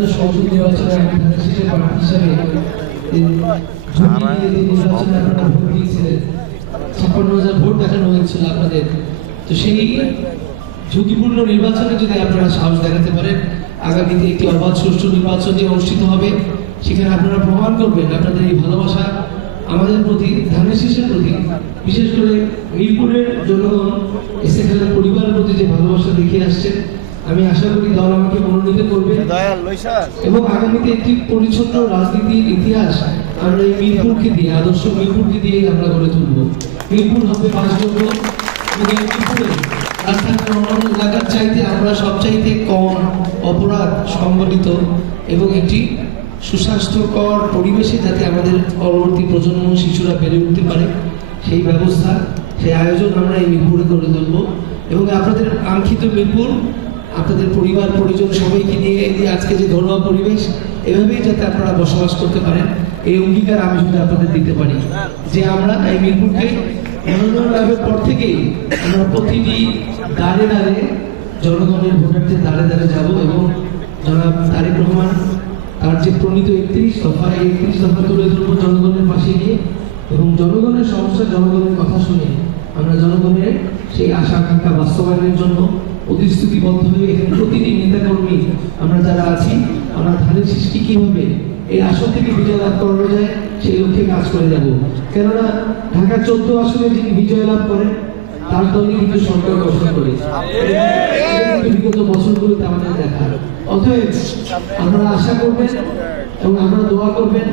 বিভিন্ন সংসদ নির্বাচনে আমি ধানের শীষের প্রার্থী হিসাবে নির্বাচনে আপনারা ভোট দিয়েছিলেন, 56,000 ভোট দেখানো হয়েছিল আপনাদের। তো সেই ঝুঁকিপূর্ণ নির্বাচনে যদি আপনারা সাহস দেখাতে পারেন, আগামীতে একটি অবাধ সুষ্ঠু নির্বাচন যে অনুষ্ঠিত হবে, সেখানে আপনারা প্রমাণ করবেন আপনাদের এই ভালোবাসা আমাদের প্রতি, ধানের শীষের প্রতি, বিশেষ করে মিরপুরের জনগণ, এসএফএল পরিবারের প্রতি যে ভালোবাসা দেখিয়ে আসছেন। আমি আশা করি দল আমাকে মনোনীত করবে এবং আগামীতে একটি পরিচ্ছন্ন রাজনীতির ইতিহাস আমরা এই মিরপুরকে দিয়ে, আদর্শ মিরপুরকে দিয়ে আমরা গড়ে তুলব। মিরপুর হবে বাসযোগ্য এবং এই মিরপুরে রাস্তাঘাটের অন্যান্য এলাকার চাইতে আমরা সবচাইতে কম অপরাধ সংগঠিত এবং একটি সুস্বাস্থ্যকর পরিবেশে যাতে আমাদের পরবর্তী প্রজন্ম শিশুরা বেড়ে উঠতে পারে, সেই ব্যবস্থা, সেই আয়োজন আমরা এই মিরপুরে করে তুলব। এবং আপনাদের কাঙ্ক্ষিত মিরপুর, আপনাদের পরিবার পরিজন সবাইকে নিয়ে এই যে আজকে যে ঘরোয়া পরিবেশ, এভাবেই যাতে আপনারা বসবাস করতে পারেন, এই অঙ্গীকার আমি যদি আপনাদের দিতে পারি যে আমরা এই মিরপুরকে মনোনয়ন লাভের পর থেকেই আমরা প্রতিটি দাঁড়ে দাঁড়ে জনগণের ভোটারদের দাঁড়ে দাঁড়ে যাব এবং জনাব তারেক রহমান তার যে প্রণীত 31 দফা, এই 31 দফা তুলে ধরবো জনগণের পাশে গিয়ে এবং জনগণের সমস্যা, জনগণের কথা শুনে আমরা জনগণের সেই আশা আকাঙ্ক্ষা বাস্তবায়নের জন্য প্রতিশ্রুতিবদ্ধ হয়ে এখানে প্রতিটি নেতাকর্মী আমরা যারা আছি, আমরা ধানের শীষকে কিভাবে এই আসন থেকে বিজয় লাভ করানো যায় সেই লক্ষ্যে কাজ করে যাব। কেননা ঢাকা 14 আসনে যিনি বিজয় লাভ করেন তার দলই কিন্তু সরকার গঠন করে, বিগত বছরগুলোতে আমাদের দেখা। অতএব আপনারা আশা করবেন এবং আমরা দোয়া করবেন।